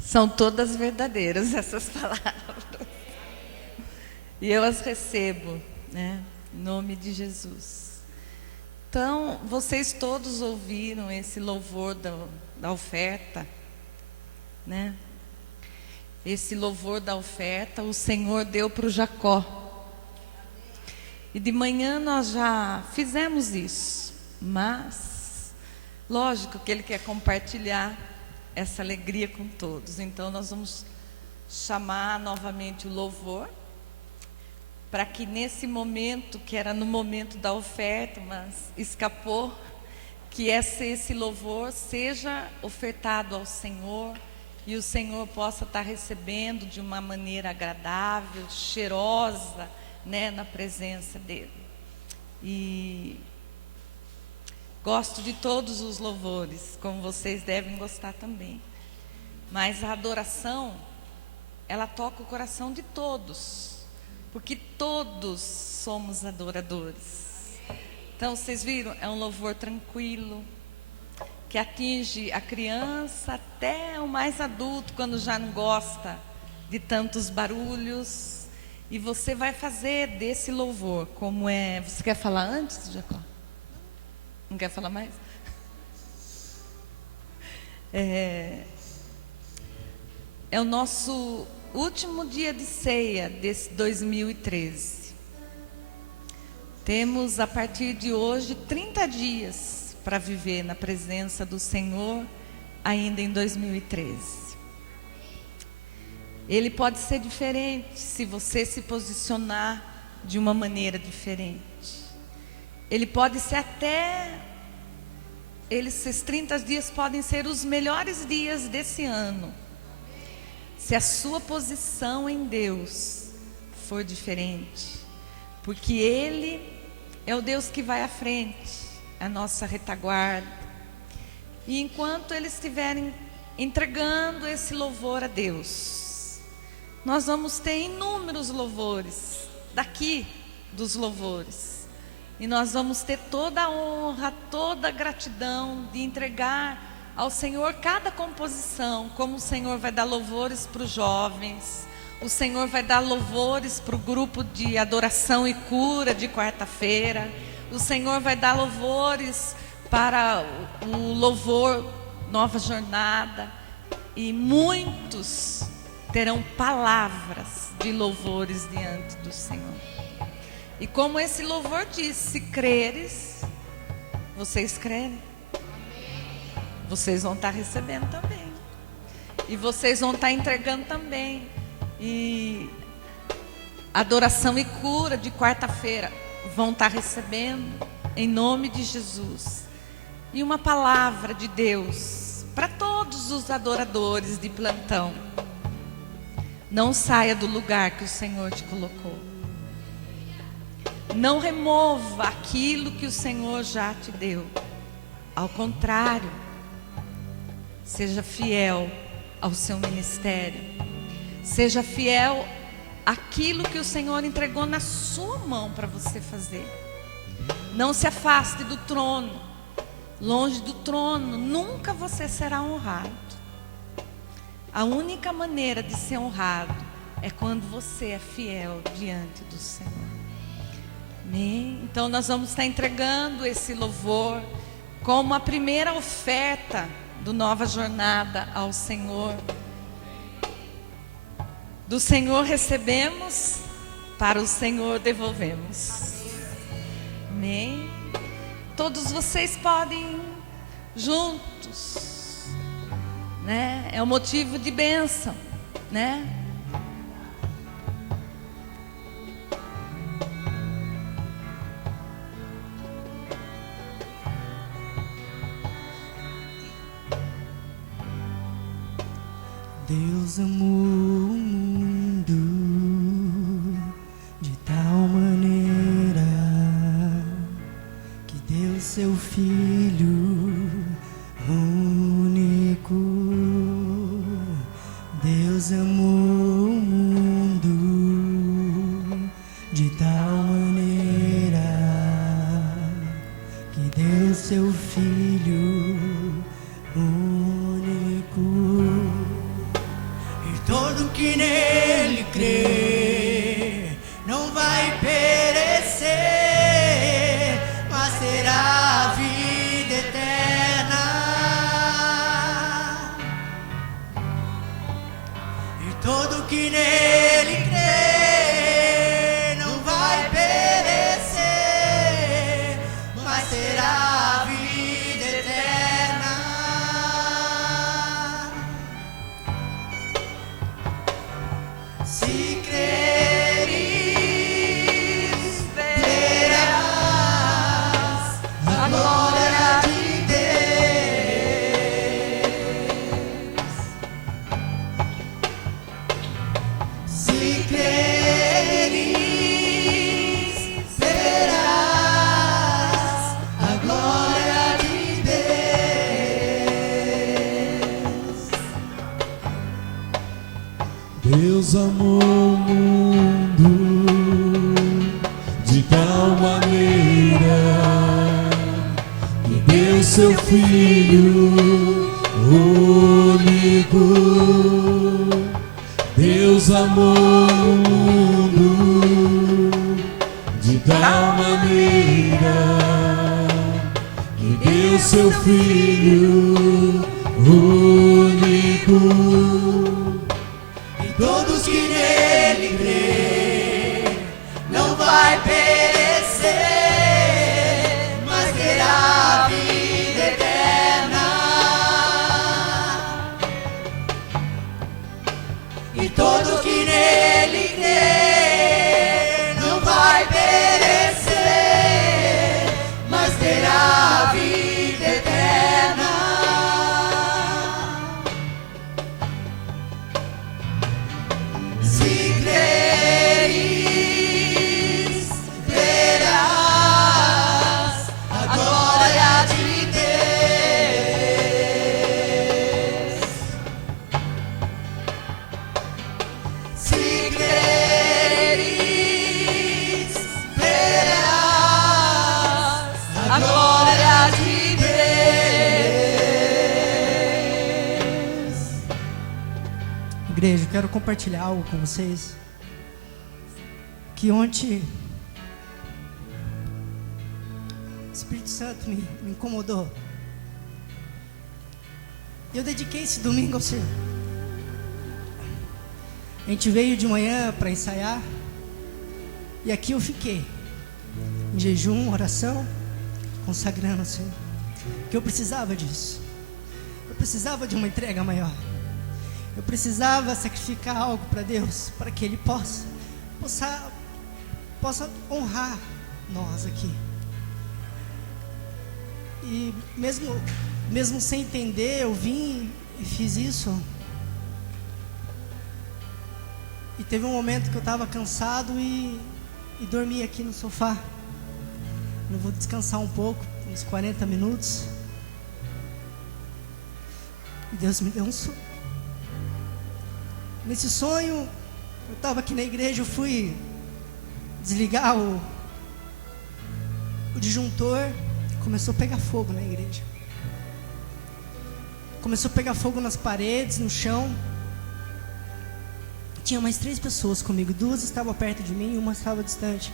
São todas verdadeiras essas palavras. E eu as recebo, né? Em nome de Jesus. Então, vocês todos ouviram esse louvor da oferta, né? Esse louvor da oferta o Senhor deu para o Jacó. E de manhã nós já fizemos isso, mas lógico que Ele quer compartilhar essa alegria com todos. Então nós vamos chamar novamente o louvor, para que nesse momento, que era no momento da oferta, mas escapou, que esse louvor seja ofertado ao Senhor, e o Senhor possa estar recebendo de uma maneira agradável, cheirosa, né, na presença dEle. E gosto de todos os louvores, como vocês devem gostar também. Mas a adoração, ela toca o coração de todos, porque todos somos adoradores. Então, vocês viram? É um louvor tranquilo, que atinge a criança até o mais adulto, quando já não gosta de tantos barulhos. E você vai fazer desse louvor, como é... Você quer falar antes, Jacó? Não quer falar mais? É o nosso último dia de ceia desse 2013. Temos a partir de hoje 30 dias para viver na presença do Senhor ainda em 2013. Ele pode ser diferente se você se posicionar de uma maneira diferente. Ele pode ser esses 30 dias podem ser os melhores dias desse ano, se a sua posição em Deus for diferente, porque Ele é o Deus que vai à frente, a nossa retaguarda. E enquanto eles estiverem entregando esse louvor a Deus, nós vamos ter inúmeros louvores daqui dos louvores, e nós vamos ter toda a honra, toda a gratidão de entregar ao Senhor cada composição. Como o Senhor vai dar louvores para os jovens, o Senhor vai dar louvores para o grupo de adoração e cura de quarta-feira, o Senhor vai dar louvores para o louvor Nova Jornada, e muitos terão palavras de louvores diante do Senhor. E como esse louvor diz, se creres, vocês crerem, vocês vão estar recebendo também, e vocês vão estar entregando também. E adoração e cura de quarta-feira vão estar recebendo em nome de Jesus. E uma palavra de Deus para todos os adoradores de plantão: não saia do lugar que o Senhor te colocou. Não remova aquilo que o Senhor já te deu. Ao contrário, seja fiel ao seu ministério. Seja fiel àquilo que o Senhor entregou na sua mão para você fazer. Não se afaste do trono. Longe do trono nunca você será honrado. A única maneira de ser honrado é quando você é fiel diante do Senhor. Amém? Então nós vamos estar entregando esse louvor como a primeira oferta do Nova Jornada ao Senhor. Do Senhor recebemos, para o Senhor devolvemos. Amém? Todos vocês podem juntos, né? É um motivo de bênção, né? Deus amou o mundo de tal maneira que deu seu Filho único. Deus amou o mundo de tal maneira que deu seu Filho único. que nele crê não vai perecer, mas terá vida eterna. E todo que nele crê não vai perecer, mas terá vida eterna. Se creres, verás a glória de Deus. Se creres, verás a glória de Deus. Deus amou o mundo de tal maneira que deu seu Filho único. Deus amou o mundo de tal maneira que deu seu Filho único. Todos que nele crê não vai perecer, mas terá vida eterna. E todos que nele crê não vai perecer, mas terá vida eterna. Se creres, verás a glória de Deus. Se creres, verás a glória de Deus. Igreja, eu quero compartilhar algo com vocês que ontem o Espírito Santo me incomodou. Eu dediquei esse domingo ao Senhor. A gente veio de manhã para ensaiar e aqui eu fiquei em jejum, oração, consagrando ao Senhor, que eu precisava disso. Eu precisava de uma entrega maior. Eu precisava sacrificar algo para Deus, para que Ele possa honrar nós aqui. E mesmo sem entender, eu vim e fiz isso. E teve um momento que eu estava cansado e dormi aqui no sofá. Eu vou descansar um pouco, uns 40 minutos. E Deus me deu um sonho. Nesse sonho, eu estava aqui na igreja, eu fui desligar o disjuntor, começou a pegar fogo na igreja. Começou a pegar fogo nas paredes, no chão. Tinha mais 3 pessoas comigo, 2 estavam perto de mim e uma estava distante.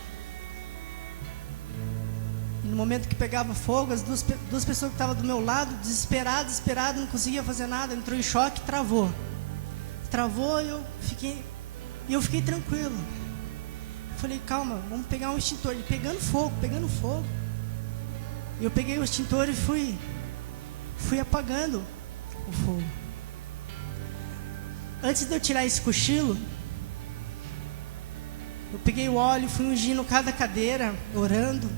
E no momento que pegava fogo, as duas pessoas que estavam do meu lado, desesperado, não conseguia fazer nada, entrou em choque, travou e eu fiquei tranquilo. Falei, calma, vamos pegar um extintor. Ele pegando fogo. E eu peguei o extintor e fui apagando o fogo. Antes de eu tirar esse cochilo, eu peguei o óleo, fui ungindo cada cadeira, orando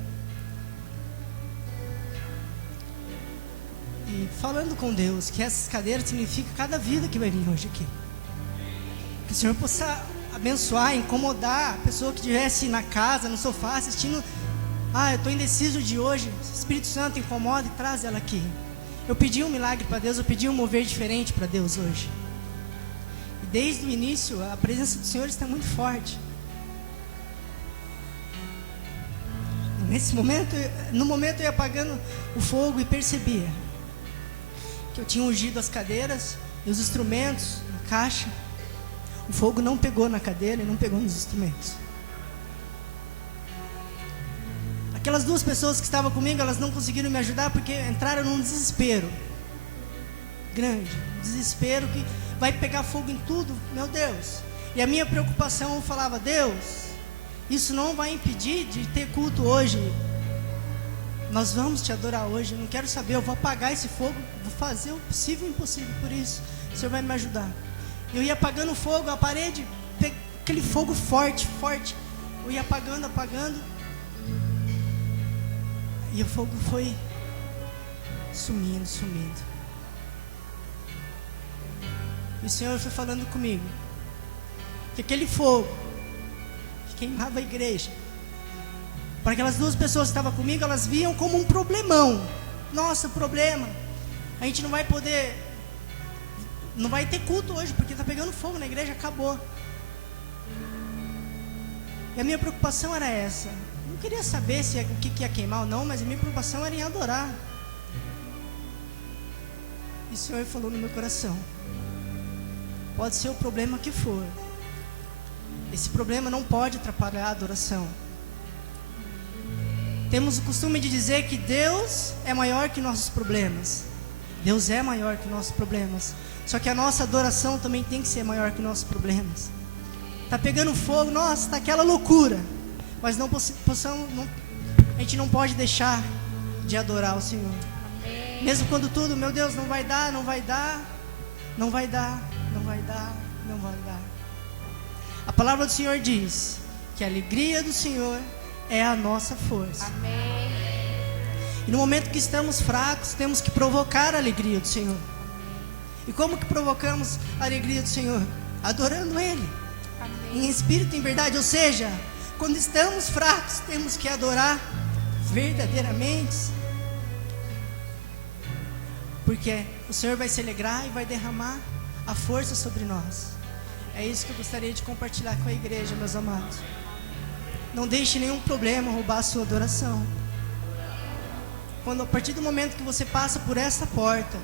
e falando com Deus que essas cadeiras significam cada vida que vai vir hoje aqui. Que o Senhor possa abençoar, incomodar a pessoa que estivesse na casa, no sofá, assistindo. Eu estou indeciso de hoje. Espírito Santo, incomoda e traz ela aqui. Eu pedi um milagre para Deus, eu pedi um mover diferente para Deus hoje. E desde o início, a presença do Senhor está muito forte. No momento eu ia apagando o fogo e percebia que eu tinha ungido as cadeiras e os instrumentos, a caixa. O fogo não pegou na cadeira e não pegou nos instrumentos. Aquelas duas pessoas que estavam comigo, elas não conseguiram me ajudar porque entraram num desespero grande, um desespero que vai pegar fogo em tudo, meu Deus. E a minha preocupação, eu falava: Deus, isso não vai impedir de ter culto hoje. Nós vamos te adorar hoje. Eu não quero saber, eu vou apagar esse fogo, vou fazer o possível e o impossível por isso. O Senhor vai me ajudar. Eu ia apagando o fogo, a parede, aquele fogo forte, forte. Eu ia apagando, apagando. E o fogo foi sumindo, sumindo. E o Senhor foi falando comigo que aquele fogo que queimava a igreja, para aquelas duas pessoas que estavam comigo, elas viam como um problemão. Nossa, problema. A gente não vai poder, não vai ter culto hoje, porque está pegando fogo na igreja, acabou. E a minha preocupação era essa. Eu não queria saber o que ia queimar ou não, mas a minha preocupação era em adorar. E o Senhor falou no meu coração: pode ser o problema que for, esse problema não pode atrapalhar a adoração. Temos o costume de dizer que Deus é maior que nossos problemas. Deus é maior que nossos problemas. Só que a nossa adoração também tem que ser maior que nossos problemas. Está pegando fogo, nossa, está aquela loucura. Mas a gente não pode deixar de adorar o Senhor. Amém. Mesmo quando tudo, meu Deus, não vai dar, não vai dar, não vai dar, não vai dar, não vai dar. A palavra do Senhor diz que a alegria do Senhor é a nossa força. Amém. E no momento que estamos fracos, temos que provocar a alegria do Senhor. E como que provocamos a alegria do Senhor? Adorando Ele. Amém. Em espírito e em verdade. Ou seja, quando estamos fracos, temos que adorar verdadeiramente. Porque o Senhor vai se alegrar e vai derramar a força sobre nós. É isso que eu gostaria de compartilhar com a igreja, meus amados. Não deixe nenhum problema roubar a sua adoração. A partir do momento que você passa por essa porta,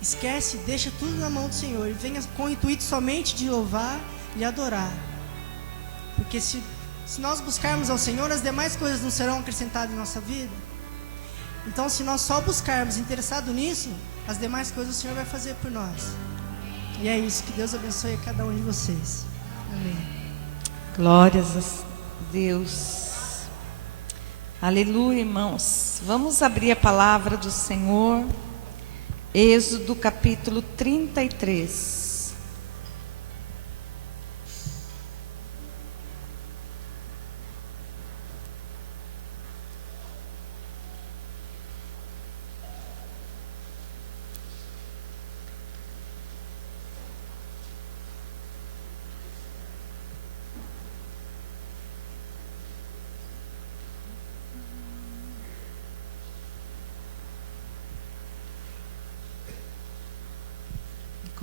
esquece, deixa tudo na mão do Senhor e venha com o intuito somente de louvar e adorar. Porque se nós buscarmos ao Senhor, as demais coisas não serão acrescentadas em nossa vida. Então, se nós só buscarmos interessado nisso, as demais coisas o Senhor vai fazer por nós. E é isso, que Deus abençoe a cada um de vocês. Amém. Glórias a Deus. Aleluia, irmãos. Vamos abrir a palavra do Senhor. Êxodo capítulo 33.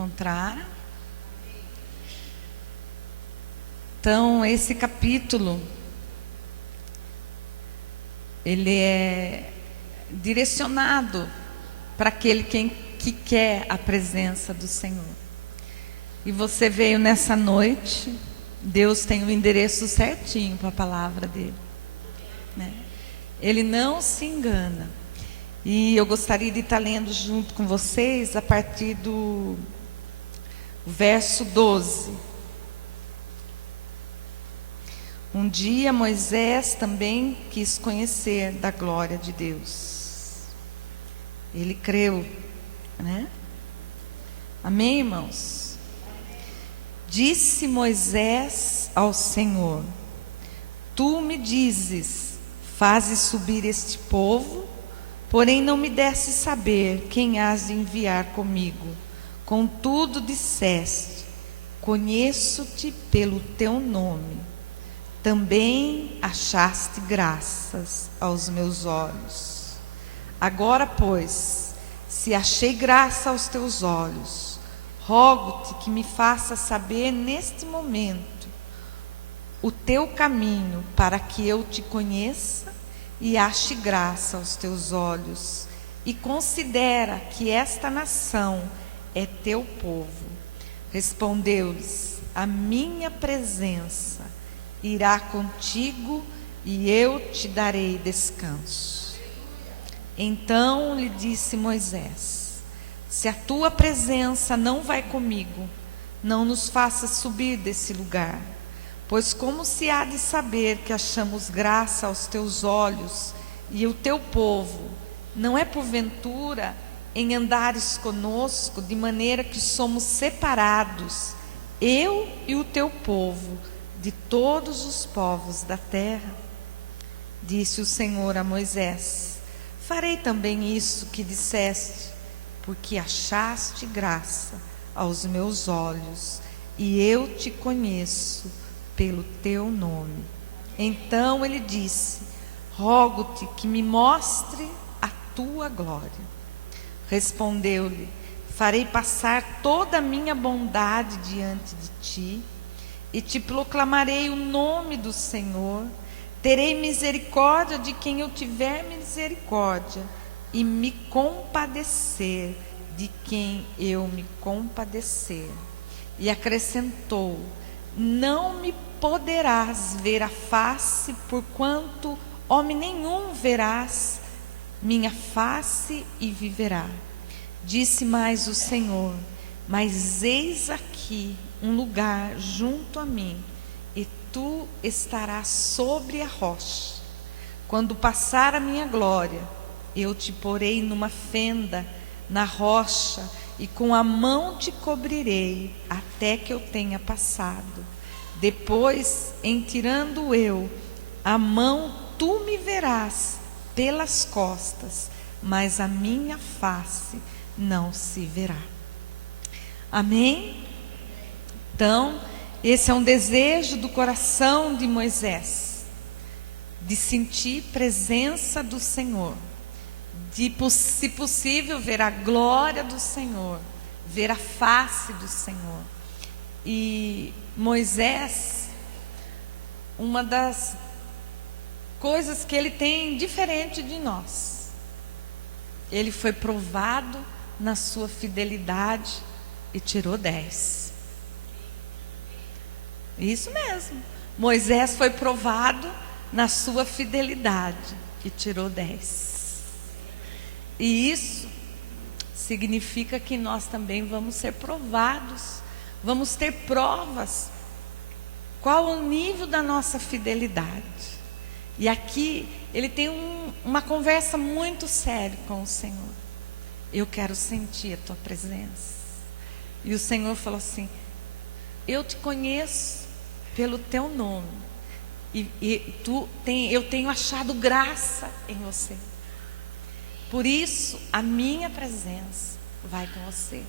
Encontraram? Então, esse capítulo, ele é direcionado para aquele que quer a presença do Senhor. E você veio nessa noite, Deus tem o endereço certinho para a palavra dele, né? Ele não se engana. E eu gostaria de estar lendo junto com vocês a partir do verso 12. Um dia Moisés também quis conhecer da glória de Deus. Ele creu, né? Amém, irmãos? Disse Moisés ao Senhor: Tu me dizes, fazes subir este povo, porém não me deste saber quem has de enviar comigo. Contudo disseste, conheço-te pelo teu nome. Também achaste graças aos meus olhos. Agora, pois, se achei graça aos teus olhos, rogo-te que me faça saber neste momento o teu caminho, para que eu te conheça e ache graça aos teus olhos, e considera que esta nação é teu povo. Respondeu-lhes: a minha presença irá contigo e eu te darei descanso. Então lhe disse Moisés: se a tua presença não vai comigo, não nos faça subir desse lugar, pois como se há de saber que achamos graça aos teus olhos e o teu povo, não é porventura em andares conosco, de maneira que somos separados, eu e o teu povo, de todos os povos da terra? Disse o Senhor a Moisés: farei também isso que disseste, porque achaste graça aos meus olhos, e eu te conheço pelo teu nome. Então ele disse: rogo-te que me mostre a tua glória. Respondeu-lhe: farei passar toda a minha bondade diante de ti, e te proclamarei o nome do Senhor. Terei misericórdia de quem eu tiver misericórdia, e me compadecer de quem eu me compadecer. E acrescentou: não me poderás ver a face, porquanto homem nenhum verás minha face e viverá. Disse mais o Senhor: mas eis aqui um lugar junto a mim, e tu estarás sobre a rocha. Quando passar a minha glória, eu te porei numa fenda na rocha, e com a mão te cobrirei até que eu tenha passado. Depois, em tirando eu a mão, tu me verás pelas costas, mas a minha face não se verá. Amém? Então, esse é um desejo do coração de Moisés, de sentir presença do Senhor, de, se possível, ver a glória do Senhor, ver a face do Senhor. E Moisés, uma das coisas que ele tem diferente de nós, ele foi provado na sua fidelidade e tirou 10. Isso mesmo, Moisés foi provado na sua fidelidade e tirou 10. E isso significa que nós também vamos ser provados, vamos ter provas. Qual o nível da nossa fidelidade? E aqui ele tem uma conversa muito séria com o Senhor. Eu quero sentir a tua presença. E o Senhor falou assim: eu te conheço pelo teu nome, eu tenho achado graça em você. Por isso a minha presença vai com você.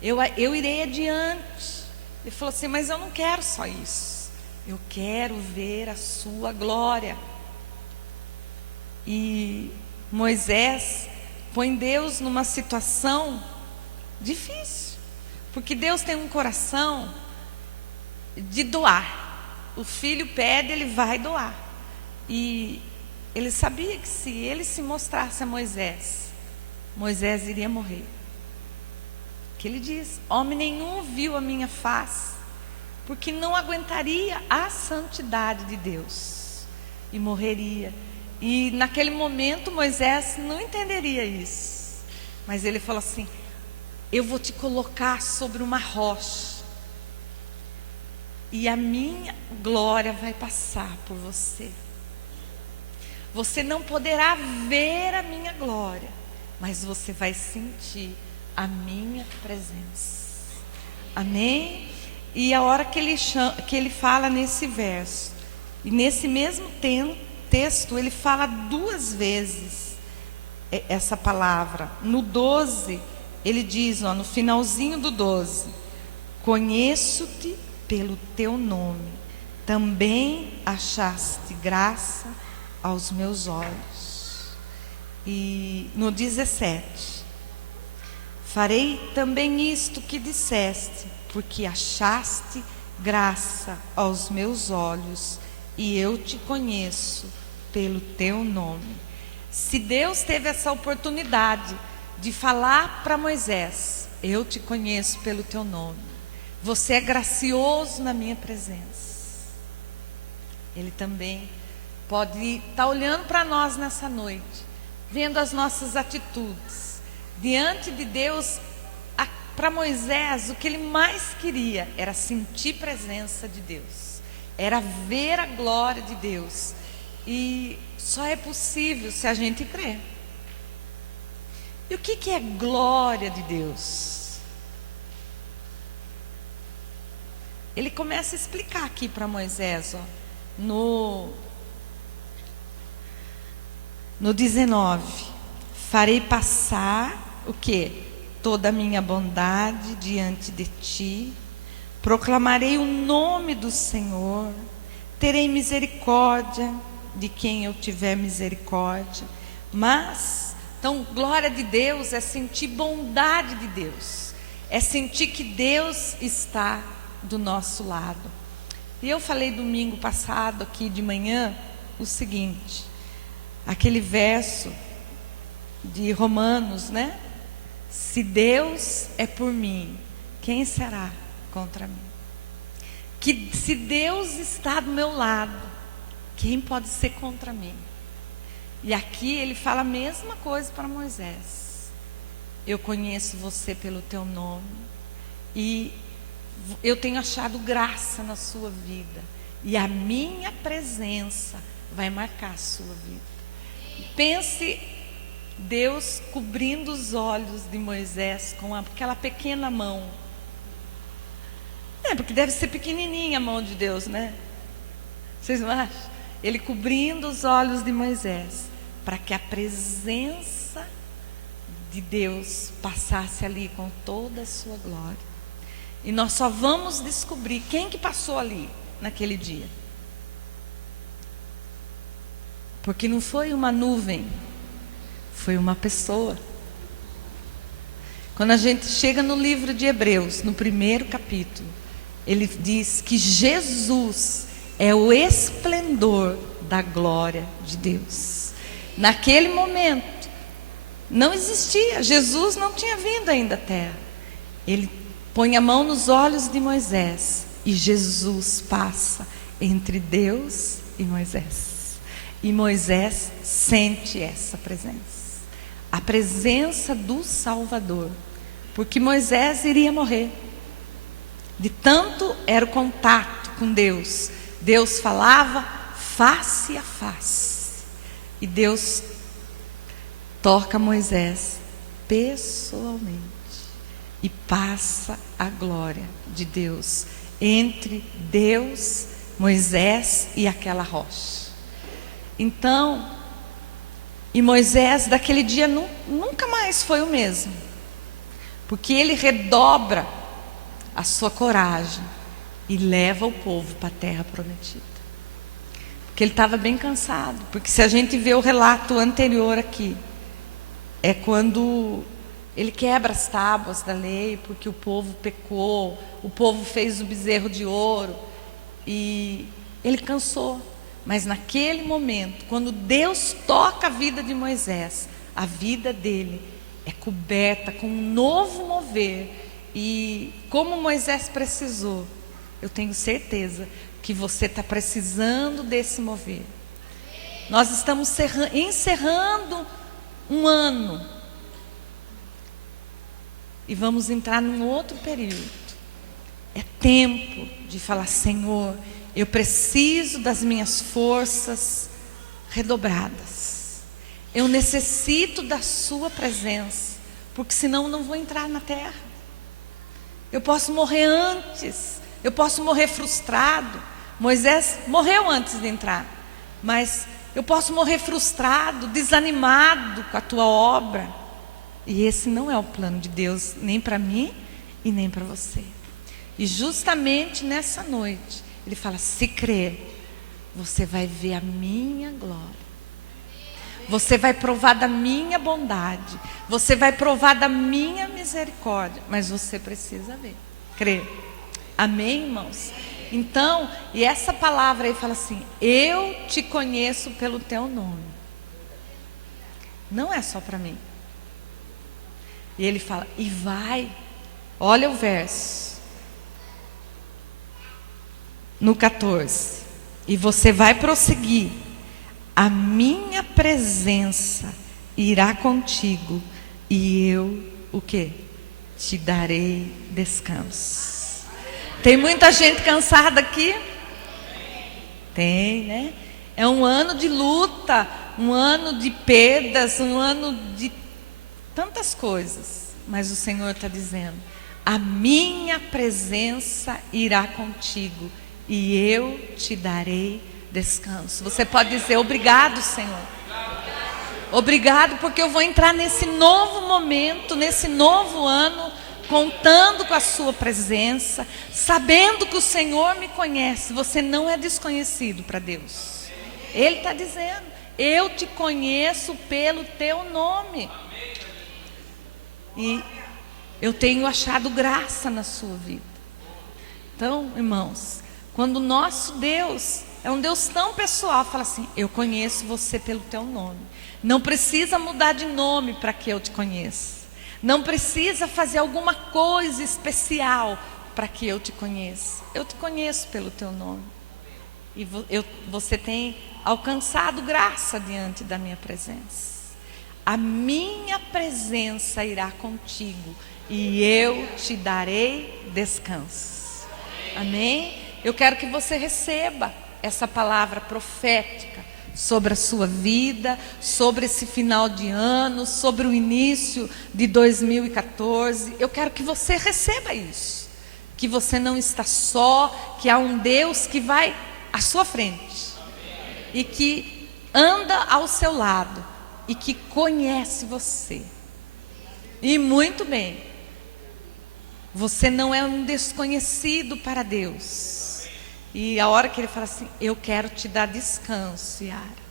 Eu irei adiante. Ele falou assim: mas eu não quero só isso, eu quero ver a sua glória. E Moisés põe Deus numa situação difícil, porque Deus tem um coração de doar. O filho pede, ele vai doar. E ele sabia que se ele se mostrasse a Moisés, Moisés iria morrer. Que ele diz: homem nenhum viu a minha face, porque não aguentaria a santidade de Deus e morreria. E naquele momento Moisés não entenderia isso, mas ele falou assim: eu vou te colocar sobre uma rocha, e a minha glória vai passar por você. Você não poderá ver a minha glória, mas você vai sentir a minha presença. Amém? E a hora que ele fala nesse verso, e nesse mesmo texto, ele fala 2 vezes essa palavra. No 12, ele diz, no finalzinho do 12: conheço-te pelo teu nome, também achaste graça aos meus olhos. E no 17: farei também isto que disseste, porque achaste graça aos meus olhos, e eu te conheço pelo teu nome. Se Deus teve essa oportunidade de falar para Moisés: eu te conheço pelo teu nome, Você é gracioso na minha presença. Ele também pode estar olhando para nós nessa noite, vendo as nossas atitudes. Diante de Deus, para Moisés, o que ele mais queria era sentir presença de Deus, era ver a glória de Deus. E só é possível se a gente crer. E o que é glória de Deus? Ele começa a explicar aqui para Moisés, ó, no 19: farei passar o quê? Toda a minha bondade diante de ti, proclamarei o nome do Senhor, terei misericórdia de quem eu tiver misericórdia. Mas, então, glória de Deus é sentir bondade de Deus, é sentir que Deus está do nosso lado. E eu falei domingo passado aqui de manhã o seguinte, aquele verso de Romanos, né? Se Deus é por mim, quem será contra mim? Que se Deus está do meu lado, quem pode ser contra mim? E aqui ele fala a mesma coisa para Moisés. Eu conheço você pelo teu nome e eu tenho achado graça na sua vida, e a minha presença vai marcar a sua vida. Pense Deus cobrindo os olhos de Moisés com aquela pequena mão. Porque deve ser pequenininha a mão de Deus, né? Vocês não acham? Ele cobrindo os olhos de Moisés, para que a presença de Deus passasse ali com toda a sua glória. E nós só vamos descobrir quem que passou ali naquele dia. Porque não foi uma nuvem, foi uma pessoa. Quando a gente chega no livro de Hebreus, no 1º capítulo, ele diz que Jesus é o esplendor da glória de Deus. Naquele momento, não existia, Jesus não tinha vindo ainda à terra. Ele põe a mão nos olhos de Moisés e Jesus passa entre Deus e Moisés. E Moisés sente essa presença, a presença do Salvador, porque Moisés iria morrer. De tanto era o contato com Deus. Deus falava face a face. E Deus toca Moisés pessoalmente e passa a glória de Deus entre Deus, Moisés e aquela rocha. Então, e Moisés daquele dia nunca mais foi o mesmo, porque ele redobra a sua coragem e leva o povo para a terra prometida. Porque ele estava bem cansado. Porque se a gente vê o relato anterior aqui, é quando ele quebra as tábuas da lei, porque o povo pecou, o povo fez o bezerro de ouro, e ele cansou. Mas naquele momento, quando Deus toca a vida de Moisés, a vida dele é coberta com um novo mover. E como Moisés precisou, eu tenho certeza que você está precisando desse mover. Nós estamos encerrando um ano e vamos entrar num outro período. É tempo de falar: Senhor, eu preciso das minhas forças redobradas. Eu necessito da sua presença, porque senão eu não vou entrar na terra. Eu posso morrer antes, eu posso morrer frustrado. Moisés morreu antes de entrar, mas eu posso morrer frustrado, desanimado com a tua obra. E esse não é o plano de Deus, nem para mim e nem para você. E justamente nessa noite, ele fala: se crer, você vai ver a minha glória. Você vai provar da minha bondade. Você vai provar da minha misericórdia. Mas você precisa ver, crer. Amém, irmãos? Então, e essa palavra aí fala assim: eu te conheço pelo teu nome. Não é só para mim. E ele fala: e vai, olha o verso, no 14. E você vai prosseguir. A minha presença irá contigo e eu, o quê? Te darei descanso. Tem muita gente cansada aqui? Tem, né? É um ano de luta, um ano de perdas, um ano de tantas coisas. Mas o Senhor está dizendo: a minha presença irá contigo e eu te darei descanso. Você pode dizer: obrigado, Senhor. Obrigado, porque eu vou entrar nesse novo momento, nesse novo ano, contando com a sua presença, sabendo que o Senhor me conhece. Você não é desconhecido para Deus. Ele está dizendo: eu te conheço pelo teu nome. E eu tenho achado graça na sua vida. Então, irmãos, quando o nosso Deus é um Deus tão pessoal, fala assim: eu conheço você pelo teu nome. Não precisa mudar de nome para que eu te conheça. Não precisa fazer alguma coisa especial para que eu te conheça. Eu te conheço pelo teu nome. E você tem alcançado graça diante da minha presença. A minha presença irá contigo e eu te darei descanso. Amém? Eu quero que você receba essa palavra profética sobre a sua vida, sobre esse final de ano, sobre o início de 2014. Eu quero que você receba isso, que você não está só, que há um Deus que vai à sua frente e que anda ao seu lado e que conhece você. E muito bem, você não é um desconhecido para Deus. E a hora que Ele fala assim: eu quero te dar descanso, Yara.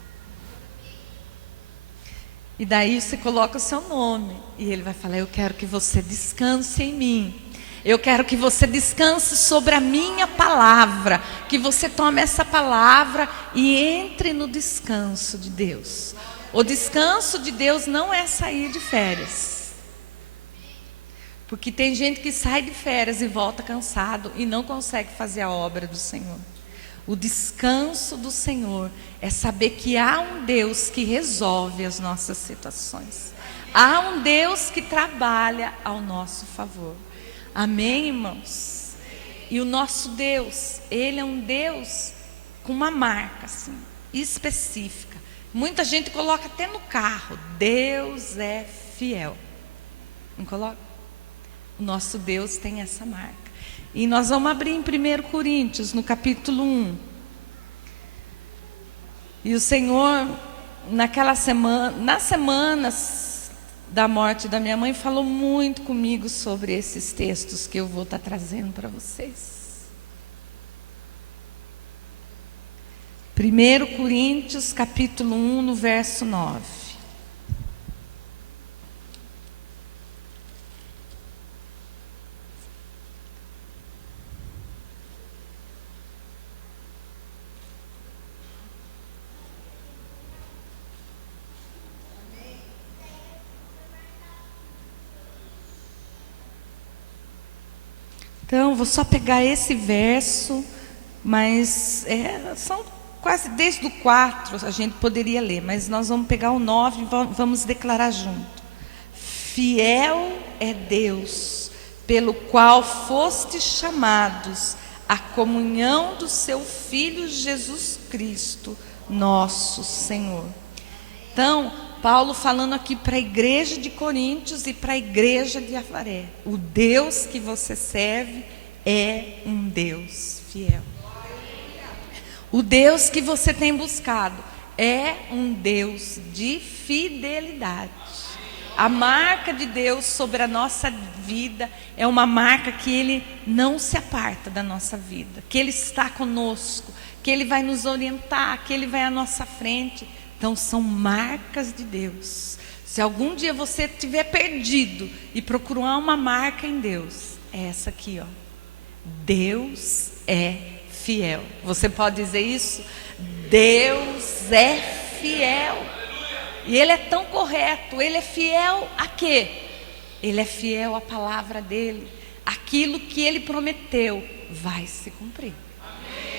E daí você coloca o seu nome e Ele vai falar: eu quero que você descanse em mim. Eu quero que você descanse sobre a minha palavra. Que você tome essa palavra e entre no descanso de Deus. O descanso de Deus não é sair de férias. Porque tem gente que sai de férias e volta cansado e não consegue fazer a obra do Senhor. O descanso do Senhor é saber que há um Deus que resolve as nossas situações. Há um Deus que trabalha ao nosso favor. Amém, irmãos? E o nosso Deus, Ele é um Deus com uma marca assim, específica. Muita gente coloca até no carro: Deus é fiel. Não coloca? O nosso Deus tem essa marca. E nós vamos abrir em 1 Coríntios, no capítulo 1. E o Senhor, nas semanas da morte da minha mãe, falou muito comigo sobre esses textos que eu vou estar trazendo para vocês. 1 Coríntios, capítulo 1, no verso 9. Então, vou só pegar esse verso, mas são quase desde o 4, a gente poderia ler, mas nós vamos pegar o 9 e vamos declarar junto. Fiel é Deus, pelo qual fostes chamados à comunhão do seu Filho Jesus Cristo, nosso Senhor. Então, Paulo falando aqui para a igreja de Coríntios e para a igreja de Avaré: o Deus que você serve é um Deus fiel. O Deus que você tem buscado é um Deus de fidelidade. A marca de Deus sobre a nossa vida é uma marca que Ele não se aparta da nossa vida, que Ele está conosco, que Ele vai nos orientar, que Ele vai à nossa frente. Então são marcas de Deus. Se algum dia você estiver perdido e procurar uma marca em Deus, é essa aqui, ó. Deus é fiel. Você pode dizer isso? Deus é fiel. E Ele é tão correto. Ele é fiel a quê? Ele é fiel à palavra dele. Aquilo que Ele prometeu vai se cumprir.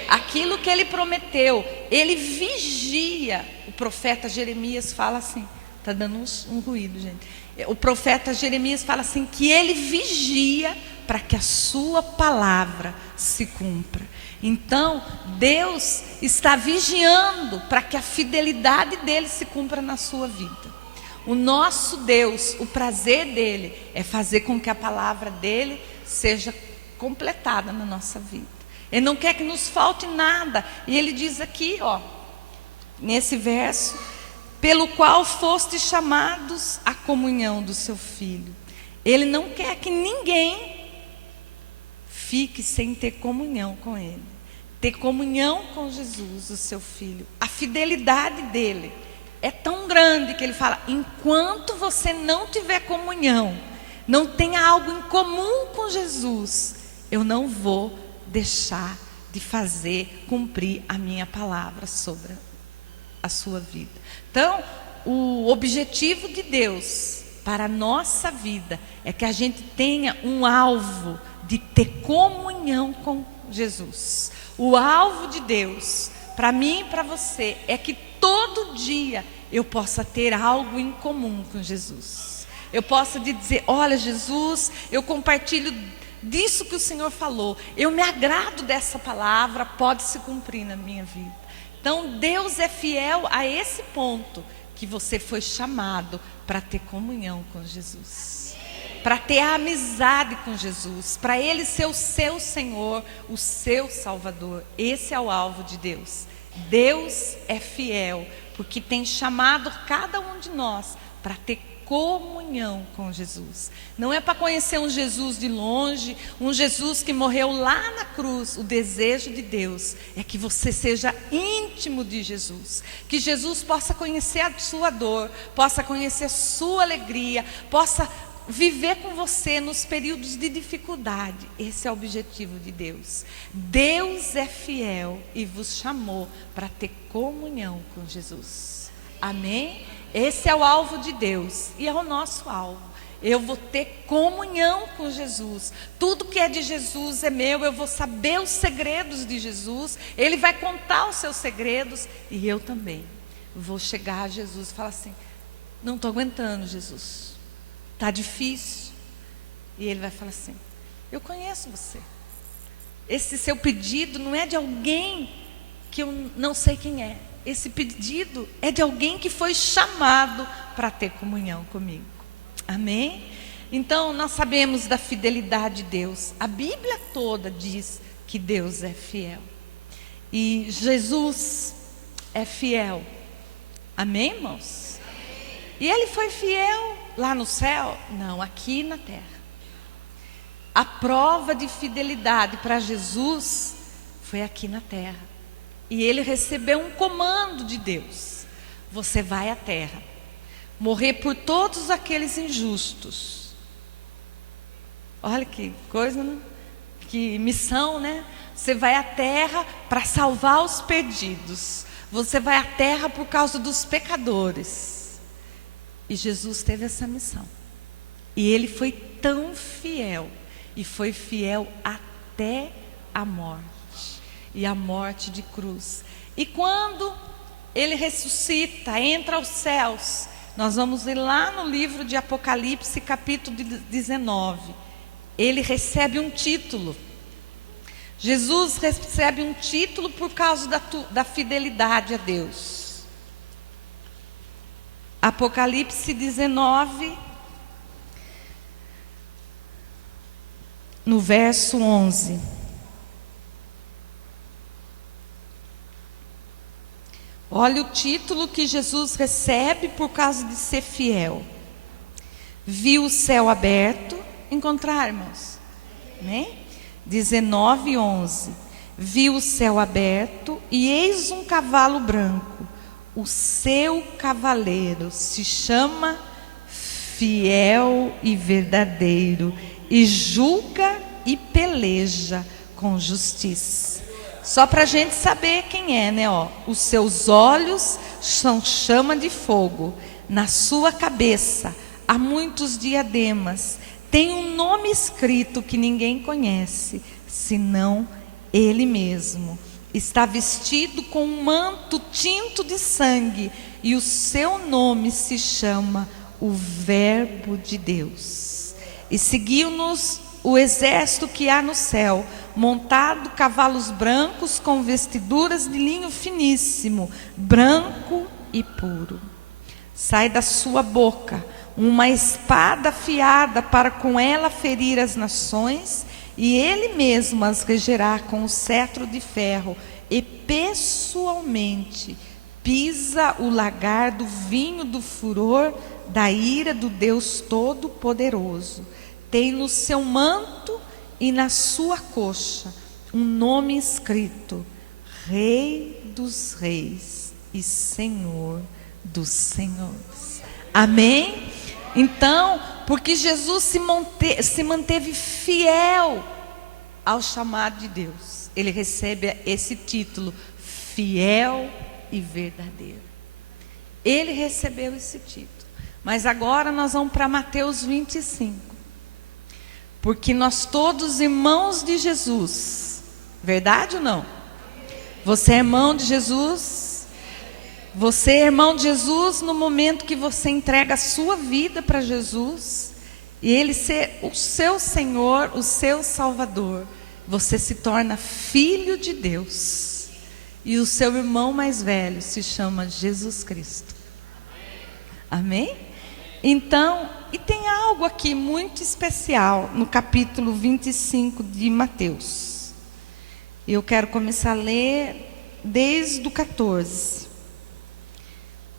aquilo que ele prometeu, ele vigia. O profeta Jeremias fala assim, está dando um ruído, gente. O profeta Jeremias fala assim, que ele vigia para que a sua palavra se cumpra. Então, Deus está vigiando para que a fidelidade dele se cumpra na sua vida. O nosso Deus, o prazer dele é fazer com que a palavra dele seja completada na nossa vida. Ele não quer que nos falte nada. E ele diz aqui, ó, nesse verso, pelo qual fostes chamados à comunhão do seu Filho. Ele não quer que ninguém fique sem ter comunhão com ele. Ter comunhão com Jesus, o seu Filho. A fidelidade dele é tão grande que ele fala, enquanto você não tiver comunhão, não tenha algo em comum com Jesus, eu não vou deixar de fazer, cumprir a minha palavra sobre a sua vida. Então, o objetivo de Deus para a nossa vida é que a gente tenha um alvo de ter comunhão com Jesus. O alvo de Deus para mim e para você é que todo dia eu possa ter algo em comum com Jesus. Eu possa dizer, olha Jesus, eu compartilho disso que o Senhor falou, eu me agrado dessa palavra, pode se cumprir na minha vida. Então Deus é fiel a esse ponto, que você foi chamado para ter comunhão com Jesus, para ter a amizade com Jesus, para Ele ser o seu Senhor, o seu Salvador. Esse é o alvo de Deus. Deus é fiel, porque tem chamado cada um de nós para ter comunhão com Jesus. Não é para conhecer um Jesus de longe, um Jesus que morreu lá na cruz. O desejo de Deus é que você seja íntimo de Jesus, que Jesus possa conhecer a sua dor, possa conhecer a sua alegria, possa viver com você nos períodos de dificuldade. Esse é o objetivo de Deus. Deus é fiel e vos chamou para ter comunhão com Jesus. Amém? Esse é o alvo de Deus e é o nosso alvo. Eu vou ter comunhão com Jesus. Tudo que é de Jesus é meu. Eu vou saber os segredos de Jesus. Ele vai contar os seus segredos. E eu também vou chegar a Jesus e falar assim, não estou aguentando, Jesus, está difícil. E Ele vai falar assim, eu conheço você. Esse seu pedido não é de alguém que eu não sei quem é. Esse pedido é de alguém que foi chamado para ter comunhão comigo. Amém? Então nós sabemos da fidelidade de Deus. A Bíblia toda diz que Deus é fiel. E Jesus é fiel. Amém, irmãos? E Ele foi fiel lá no céu? Não, aqui na terra. A prova de fidelidade para Jesus foi aqui na terra. E Ele recebeu um comando de Deus. Você vai à terra, morrer por todos aqueles injustos. Olha que coisa, né? Que missão, né? Você vai à terra para salvar os perdidos. Você vai à terra por causa dos pecadores. E Jesus teve essa missão. E Ele foi tão fiel. E foi fiel até a morte. E a morte de cruz. E quando Ele ressuscita, entra aos céus, nós vamos ler lá no livro de Apocalipse, capítulo 19. Ele recebe um título. Jesus recebe um título por causa da fidelidade a Deus. Apocalipse 19, no verso 11. Olha o título que Jesus recebe por causa de ser fiel. Viu o céu aberto. Encontrar, irmãos? Né? 19:11. Viu o céu aberto e eis um cavalo branco. O seu cavaleiro se chama Fiel e Verdadeiro e julga e peleja com justiça. Só para a gente saber quem é, né? Ó, os seus olhos são chama de fogo, na sua cabeça há muitos diademas, tem um nome escrito que ninguém conhece, senão Ele mesmo. Está vestido com um manto tinto de sangue, e o seu nome se chama o Verbo de Deus. E seguiu-nos o exército que há no céu, montado cavalos brancos com vestiduras de linho finíssimo, branco e puro. Sai da sua boca uma espada afiada para com ela ferir as nações, e ele mesmo as regerá com o cetro de ferro, e pessoalmente pisa o lagar do vinho do furor da ira do Deus Todo-Poderoso. Tem no seu manto e na sua coxa um nome escrito: Rei dos Reis e Senhor dos Senhores. Amém? Então, porque Jesus se manteve fiel ao chamado de Deus, ele recebe esse título, fiel e verdadeiro. Ele recebeu esse título. Mas agora nós vamos para Mateus 25. Porque nós todos irmãos de Jesus. Verdade ou não? Você é irmão de Jesus? Você é irmão de Jesus no momento que você entrega a sua vida para Jesus, e Ele ser o seu Senhor, o seu Salvador, você se torna filho de Deus. E o seu irmão mais velho se chama Jesus Cristo. Amém? Então, e tem algo aqui muito especial no capítulo 25 de Mateus. Eu quero começar a ler desde o 14.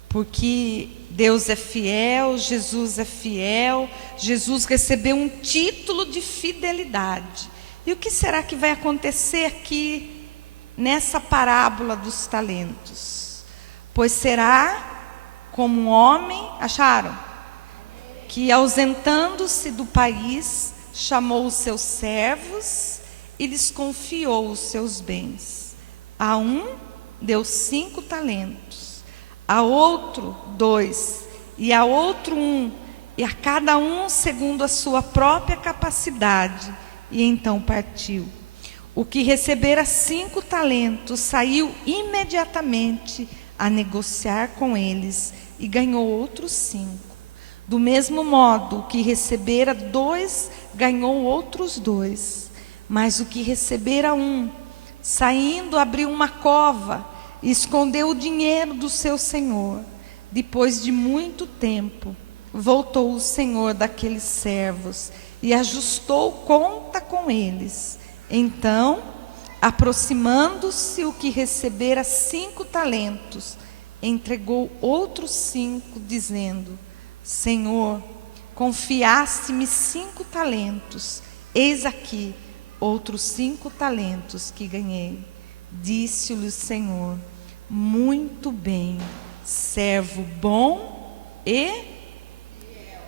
Porque Deus é fiel, Jesus é fiel, Jesus recebeu um título de fidelidade. E o que será que vai acontecer aqui nessa parábola dos talentos? Pois será como um homem, acharam? Que ausentando-se do país, chamou os seus servos e lhes confiou os seus bens. A um deu 5 talentos. A outro 2, e a outro 1, e a cada um segundo a sua própria capacidade, e então partiu. O que recebera 5 talentos saiu imediatamente a negociar com eles, e ganhou outros 5. Do mesmo modo, o que recebera 2 ganhou outros 2. Mas o que recebera 1, saindo, abriu uma cova, e escondeu o dinheiro do seu senhor. Depois de muito tempo, voltou o senhor daqueles servos e ajustou conta com eles. Então, aproximando-se o que recebera 5 talentos, entregou outros 5, dizendo: Senhor, confiaste-me 5 talentos, eis aqui outros 5 talentos que ganhei. Disse-lhe o Senhor: muito bem, servo bom e fiel.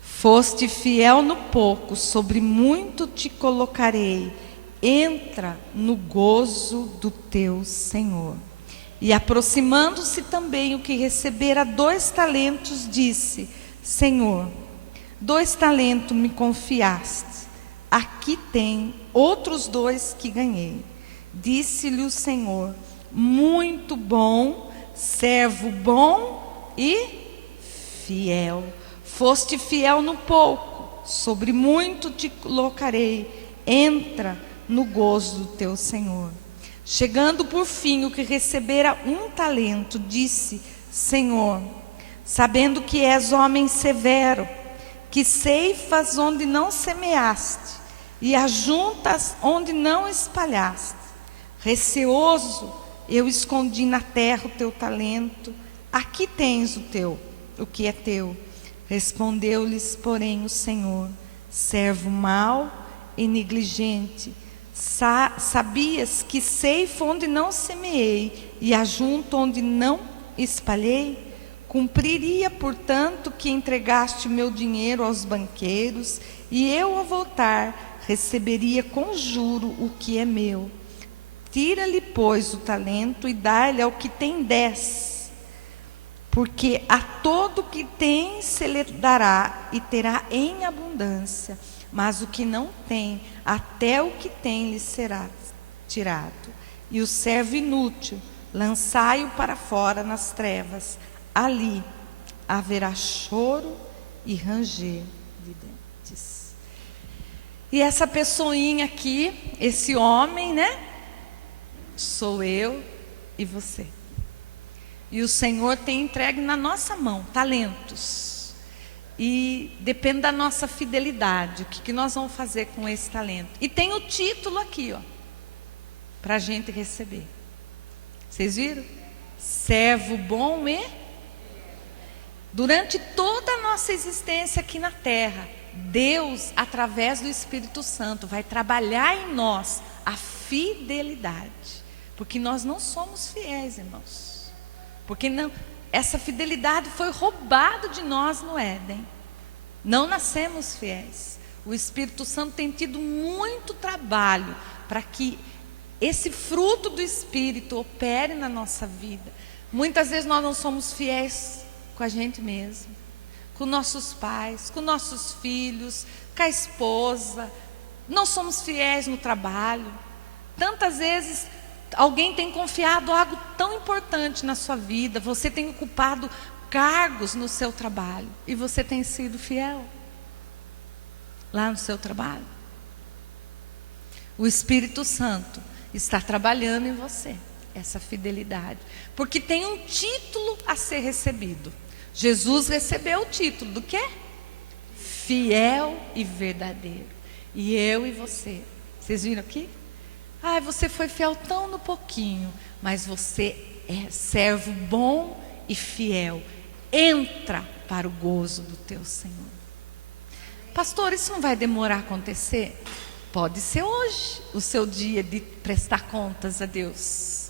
Foste fiel no pouco, sobre muito te colocarei. Entra no gozo do teu Senhor. E aproximando-se também o que recebera 2 talentos, disse: Senhor, 2 talentos me confiaste. Aqui tem outros 2 que ganhei. Disse-lhe o Senhor: muito bom, servo bom e fiel. Foste fiel no pouco, sobre muito te colocarei. Entra no gozo do teu Senhor. Chegando por fim o que recebera 1 talento, disse: Senhor, sabendo que és homem severo, que ceifas onde não semeaste, e ajuntas onde não espalhaste. Receoso, eu escondi na terra o teu talento. Aqui tens o que é teu. Respondeu-lhes, porém, o Senhor: servo mau e negligente, sabias que ceifo onde não semeei e ajunto onde não espalhei? Cumpriria, portanto, que entregaste o meu dinheiro aos banqueiros, e eu, ao voltar, receberia com juro o que é meu. Tira-lhe, pois, o talento e dá-lhe ao que tem 10. Porque a todo o que tem se lhe dará e terá em abundância. Mas o que não tem, até o que tem lhe será tirado. E o servo inútil, lançai-o para fora nas trevas. Ali haverá choro e ranger de dentes. E essa pessoinha aqui, esse homem, né? Sou eu e você. E o Senhor tem entregue na nossa mão talentos. E depende da nossa fidelidade. O que nós vamos fazer com esse talento? E tem o título aqui, ó, para a gente receber. Vocês viram? Servo bom e... Durante toda a nossa existência aqui na terra, Deus, através do Espírito Santo, vai trabalhar em nós a fidelidade. Porque nós não somos fiéis, irmãos. Porque não, essa fidelidade foi roubada de nós no Éden. Não nascemos fiéis. O Espírito Santo tem tido muito trabalho para que esse fruto do Espírito opere na nossa vida. Muitas vezes nós não somos fiéis com a gente mesmo, com nossos pais, com nossos filhos, com a esposa. Não somos fiéis no trabalho. Tantas vezes alguém tem confiado algo tão importante na sua vida, você tem ocupado cargos no seu trabalho e você tem sido fiel lá no seu trabalho. O Espírito Santo está trabalhando em você essa fidelidade, porque tem um título a ser recebido. Jesus recebeu o título do quê? Fiel e verdadeiro. E eu e você, vocês viram aqui? Ah, você foi fiel tão no pouquinho, mas você é servo bom e fiel. Entra para o gozo do teu Senhor. Pastor, isso não vai demorar a acontecer? Pode ser hoje o seu dia de prestar contas a Deus.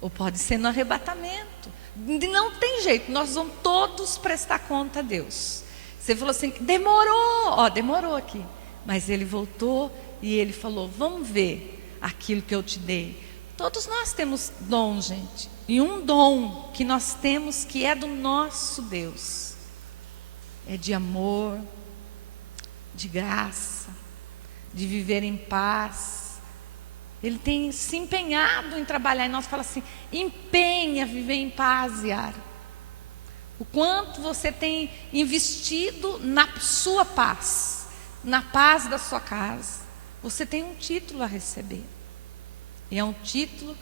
Ou pode ser no arrebatamento. Não tem jeito, nós vamos todos prestar conta a Deus. Você falou assim, demorou, demorou aqui. Mas ele voltou e ele falou, vamos ver aquilo que eu te dei. Todos nós temos dom, gente. E um dom que nós temos que é do nosso Deus. É de amor, de graça, de viver em paz. Ele tem se empenhado em trabalhar. E nós falamos assim, empenha a viver em paz, Yara. O quanto você tem investido na sua paz, na paz da sua casa. Você tem um título a receber. E é um título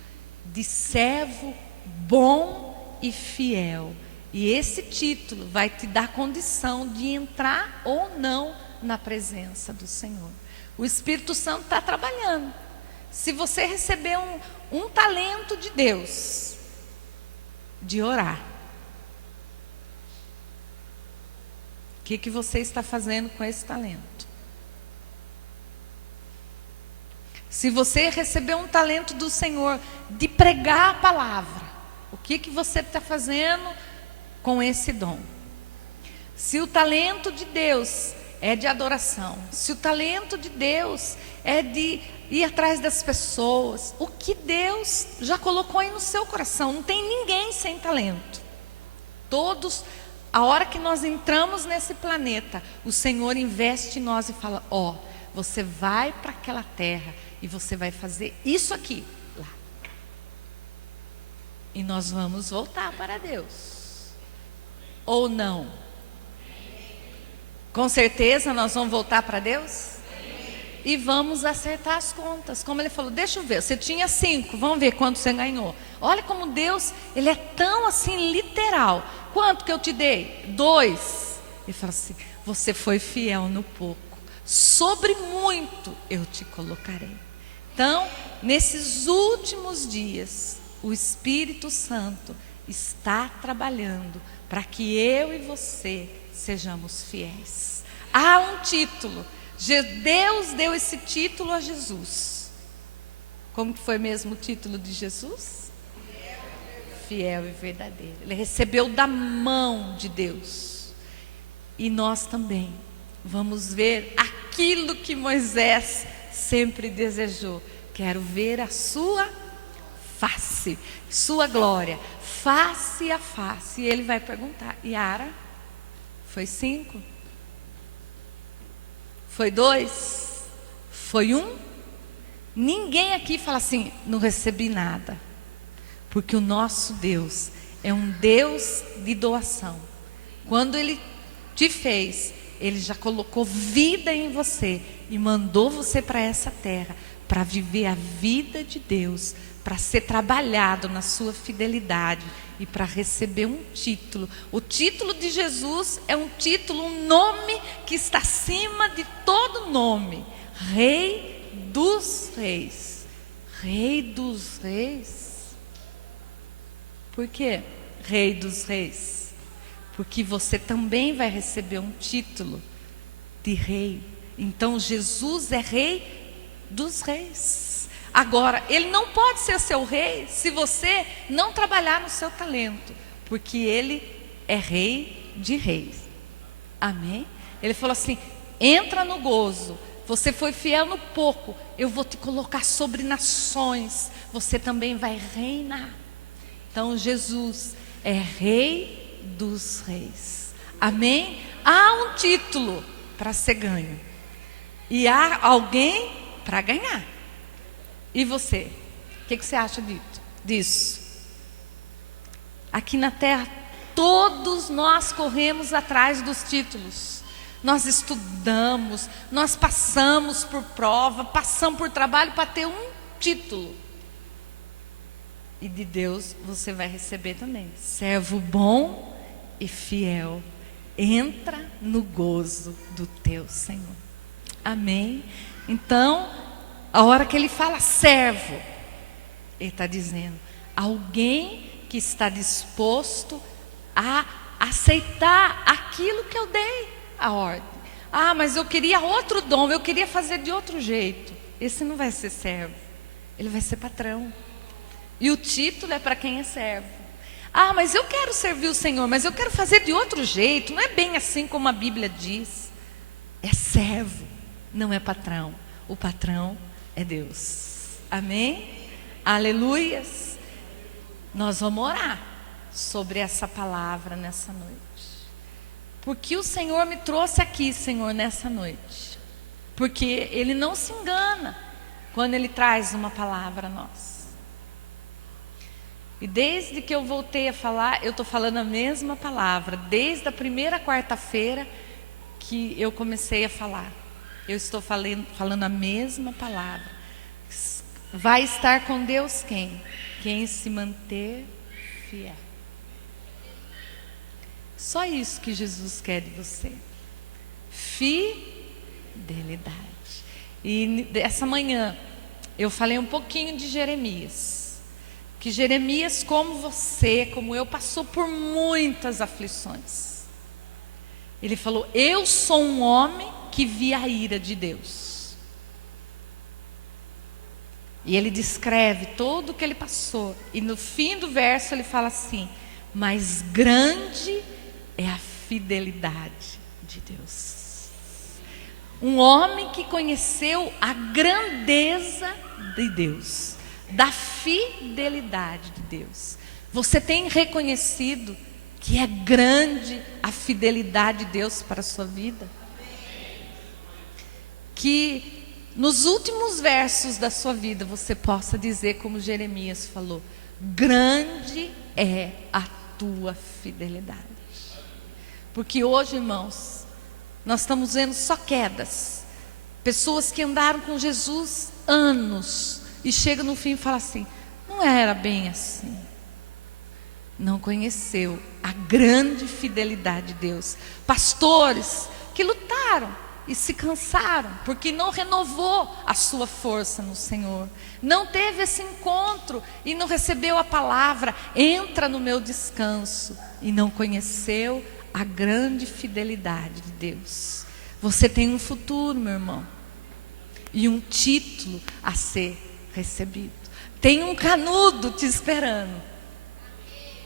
de servo bom e fiel. E esse título vai te dar condição de entrar ou não na presença do Senhor. O Espírito Santo está trabalhando. Se você receber um talento de Deus, de orar, o que você está fazendo com esse talento? Se você receber um talento do Senhor de pregar a palavra, o que você está fazendo com esse dom? Se o talento de Deus é de adoração, se o talento de Deus é de ir atrás das pessoas, o que Deus já colocou aí no seu coração, não tem ninguém sem talento. Todos, a hora que nós entramos nesse planeta, o Senhor investe em nós e fala, você vai para aquela terra e você vai fazer isso aqui, lá. E nós vamos voltar para Deus. Ou não? Com certeza nós vamos voltar para Deus? E vamos acertar as contas. Como ele falou, deixa eu ver, você tinha 5, vamos ver quanto você ganhou. Olha como Deus, ele é tão assim literal. Quanto que eu te dei? 2. Ele fala assim, você foi fiel no pouco, sobre muito eu te colocarei. Então, nesses últimos dias, o Espírito Santo está trabalhando para que eu e você sejamos fiéis. Há um título. Deus deu esse título a Jesus. Como que foi mesmo o título de Jesus? Fiel e verdadeiro. Ele recebeu da mão de Deus. E nós também vamos ver aquilo que Moisés sempre desejou. Quero ver a sua face, sua glória, face a face. E ele vai perguntar, Yara, foi 5? Foi 2? Foi 1? Ninguém aqui fala assim, não recebi nada. Porque o nosso Deus é um Deus de doação. Quando Ele te fez, Ele já colocou vida em você e mandou você para essa terra, para viver a vida de Deus, para ser trabalhado na sua fidelidade e para receber um título. O título de Jesus é um título, um nome que está acima de todo nome. Rei dos Reis. Rei dos Reis. Por quê? Rei dos Reis. Porque você também vai receber um título de rei. Então Jesus é Rei dos Reis. Agora, Ele não pode ser seu rei se você não trabalhar no seu talento. Porque Ele é Rei de Reis. Amém? Ele falou assim, entra no gozo. Você foi fiel no pouco, eu vou te colocar sobre nações. Você também vai reinar. Então Jesus é Rei dos Reis. Amém? Há um título para ser ganho. E há alguém para ganhar. E você? O que você acha disso? Aqui na terra, todos nós corremos atrás dos títulos. Nós estudamos, nós passamos por prova, passamos por trabalho para ter um título. E de Deus você vai receber também. Servo bom e fiel, entra no gozo do teu Senhor. Amém? Então, a hora que Ele fala servo, Ele está dizendo, alguém que está disposto a aceitar aquilo que eu dei a ordem. Ah, mas eu queria outro dom, eu queria fazer de outro jeito. Esse não vai ser servo, ele vai ser patrão. E o título é para quem é servo. Ah, mas eu quero servir o Senhor, mas eu quero fazer de outro jeito. Não é bem assim como a Bíblia diz. É servo, não é patrão. O patrão é Deus. Amém? Aleluias. Nós vamos orar sobre essa palavra nessa noite. Porque o Senhor me trouxe aqui, Senhor, nessa noite. Porque Ele não se engana quando Ele traz uma palavra a nós. E desde que eu voltei a falar, eu estou falando a mesma palavra. Desde a primeira quarta-feira que eu comecei a falar. Eu estou falando a mesma palavra. Vai estar com Deus quem? Quem se manter fiel. Só isso que Jesus quer de você. Fidelidade. E essa manhã eu falei um pouquinho de Jeremias. Que Jeremias, como você, como eu, passou por muitas aflições. Ele falou, eu sou um homem que vi a ira de Deus. E ele descreve tudo o que ele passou. E no fim do verso ele fala assim, mas grande é a fidelidade de Deus. Um homem que conheceu a grandeza de Deus, da fidelidade de Deus. Você tem reconhecido que é grande a fidelidade de Deus para a sua vida? Que nos últimos versos da sua vida você possa dizer como Jeremias falou, grande é a tua fidelidade. Porque hoje, irmãos, nós estamos vendo só quedas. Pessoas que andaram com Jesus anos e chegam no fim e falam assim, não era bem assim. Não conheceu a grande fidelidade de Deus. Pastores que lutaram e se cansaram, porque não renovou a sua força no Senhor. Não teve esse encontro e não recebeu a palavra, entra no meu descanso. E não conheceu a grande fidelidade de Deus. Você tem um futuro, meu irmão. E um título a ser recebido. Tem um canudo te esperando.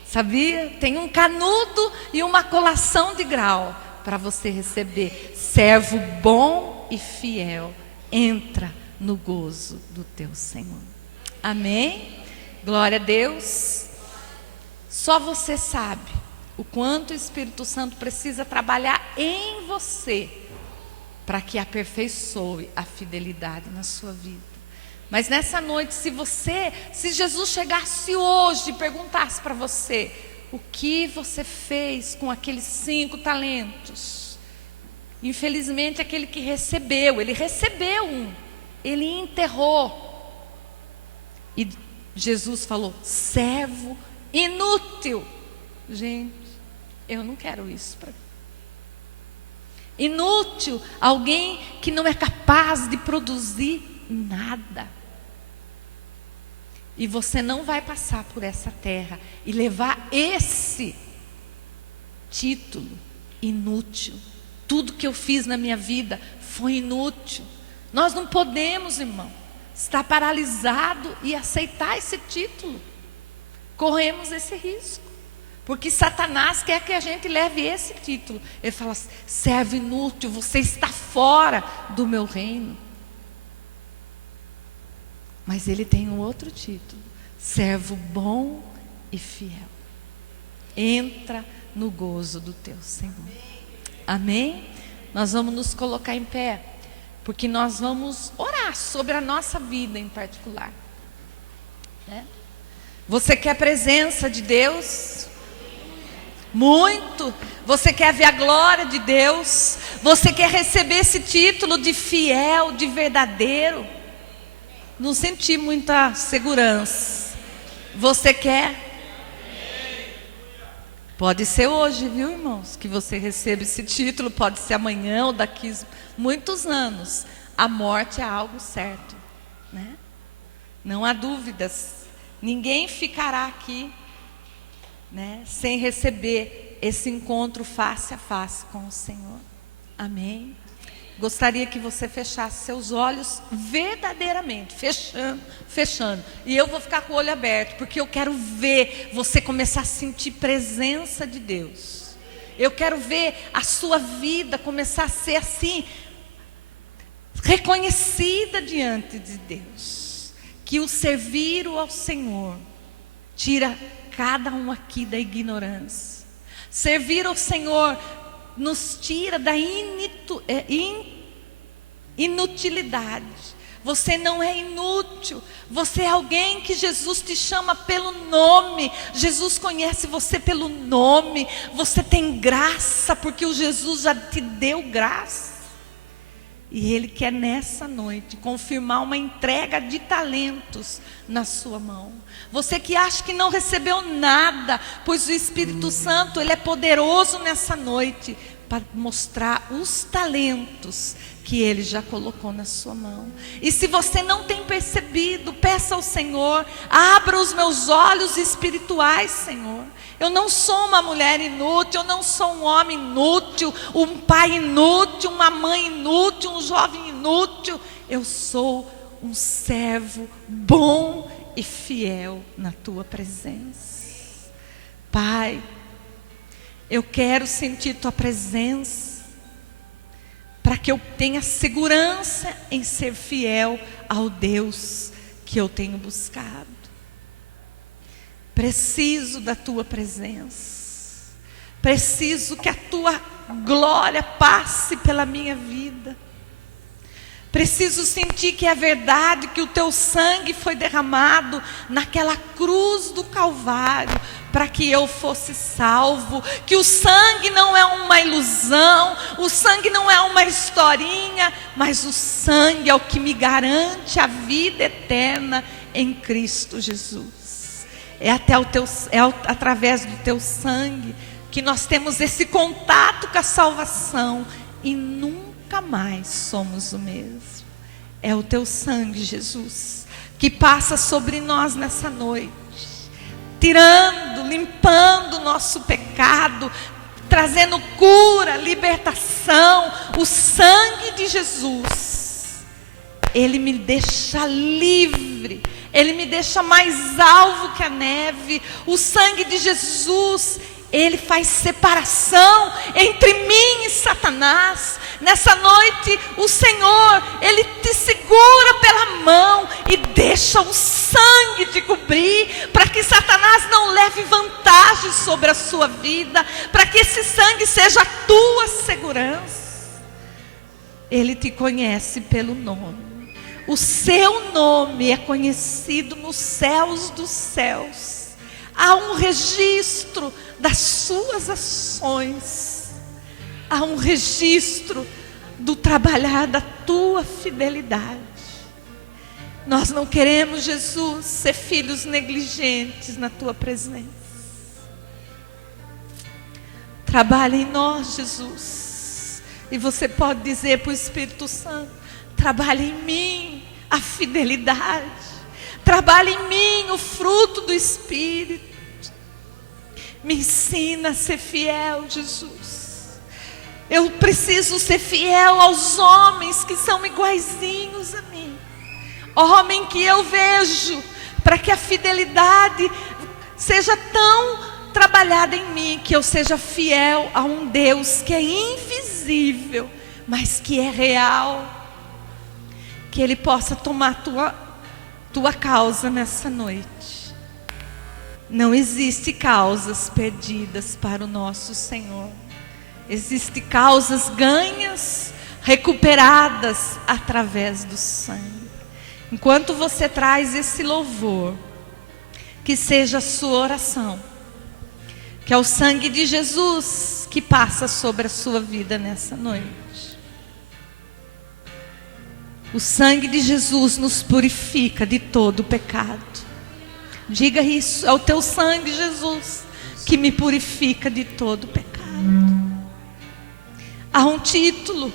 Sabia? Tem um canudo e uma colação de grau para você receber. Servo bom e fiel, entra no gozo do teu Senhor. Amém? Glória a Deus. Só você sabe o quanto o Espírito Santo precisa trabalhar em você para que aperfeiçoe a fidelidade na sua vida. Mas nessa noite, se Jesus chegasse hoje e perguntasse para você: o que você fez com aqueles 5 talentos? Infelizmente, aquele que recebeu, ele recebeu um, ele enterrou. E Jesus falou: servo inútil. Gente, eu não quero isso para mim. Inútil, alguém que não é capaz de produzir nada. E você não vai passar por essa terra e levar esse título inútil. Tudo que eu fiz na minha vida foi inútil. Nós não podemos, irmão, estar paralisado e aceitar esse título. Corremos esse risco. Porque Satanás quer que a gente leve esse título. Ele fala: servo inútil, você está fora do meu reino. Mas ele tem um outro título: servo bom e fiel. Entra no gozo do teu Senhor. Amém? Nós vamos nos colocar em pé, porque nós vamos orar sobre a nossa vida em particular, né? Você quer a presença de Deus? Muito. Você quer ver a glória de Deus? Você quer receber esse título de fiel, de verdadeiro? Não senti muita segurança. Você quer? Pode ser hoje, viu, irmãos, que você receba esse título. Pode ser amanhã ou daqui muitos anos. A morte é algo certo, né? Não há dúvidas. Ninguém ficará aqui, né, sem receber esse encontro face a face com o Senhor. Amém? Gostaria que você fechasse seus olhos verdadeiramente, fechando. E eu vou ficar com o olho aberto, porque eu quero ver você começar a sentir presença de Deus. Eu quero ver a sua vida começar a ser assim, reconhecida diante de Deus. Que o servir ao Senhor tira cada um aqui da ignorância. Servir ao Senhor nos tira da inutilidade. Você não é inútil. Você é alguém que Jesus te chama pelo nome. Jesus conhece você pelo nome. Você tem graça, porque o Jesus já te deu graça. E Ele quer nessa noite confirmar uma entrega de talentos na sua mão. Você que acha que não recebeu nada, pois o Espírito Santo, Ele é poderoso nessa noite para mostrar os talentos que Ele já colocou na sua mão. E se você não tem percebido, peça ao Senhor: abra os meus olhos espirituais, Senhor. Eu não sou uma mulher inútil, eu não sou um homem inútil, um pai inútil, uma mãe inútil, um jovem inútil. Eu sou um servo bom e fiel na tua presença. Pai, eu quero sentir tua presença, para que eu tenha segurança em ser fiel ao Deus que eu tenho buscado. Preciso da tua presença. Preciso que a tua glória passe pela minha vida. Preciso sentir que é verdade, que o teu sangue foi derramado naquela cruz do Calvário, para que eu fosse salvo. Que o sangue não é uma ilusão, o sangue não é uma historinha, mas o sangue é o que me garante a vida eterna em Cristo Jesus. É através do teu sangue que nós temos esse contato com a salvação e nunca mais somos o mesmo. É o teu sangue, Jesus, que passa sobre nós nessa noite, tirando, limpando o nosso pecado, trazendo cura, libertação. O sangue de Jesus, ele me deixa livre, ele me deixa mais alvo que a neve. O sangue de Jesus, ele faz separação entre mim e Satanás. Nessa noite, o Senhor, Ele te segura pela mão e deixa o sangue te cobrir, para que Satanás não leve vantagem sobre a sua vida, para que esse sangue seja a tua segurança. Ele te conhece pelo nome. O seu nome é conhecido nos céus dos céus. Há um registro das suas ações. Há um registro do trabalhar da tua fidelidade. Nós não queremos, Jesus, ser filhos negligentes na tua presença. Trabalha em nós, Jesus. E você pode dizer para o Espírito Santo: trabalha em mim a fidelidade. Trabalha em mim o fruto do Espírito. Me ensina a ser fiel, Jesus. Eu preciso ser fiel aos homens que são iguaizinhos a mim. Homem que eu vejo, para que a fidelidade seja tão trabalhada em mim, que eu seja fiel a um Deus que é invisível, mas que é real. Que Ele possa tomar tua causa nessa noite. Não existe causas perdidas para o nosso Senhor. Existem causas ganhas, recuperadas através do sangue. Enquanto você traz esse louvor, que seja a sua oração, que é o sangue de Jesus que passa sobre a sua vida nessa noite. O sangue de Jesus nos purifica de todo o pecado. Diga isso: é o teu sangue, Jesus, que me purifica de todo o pecado. Há um título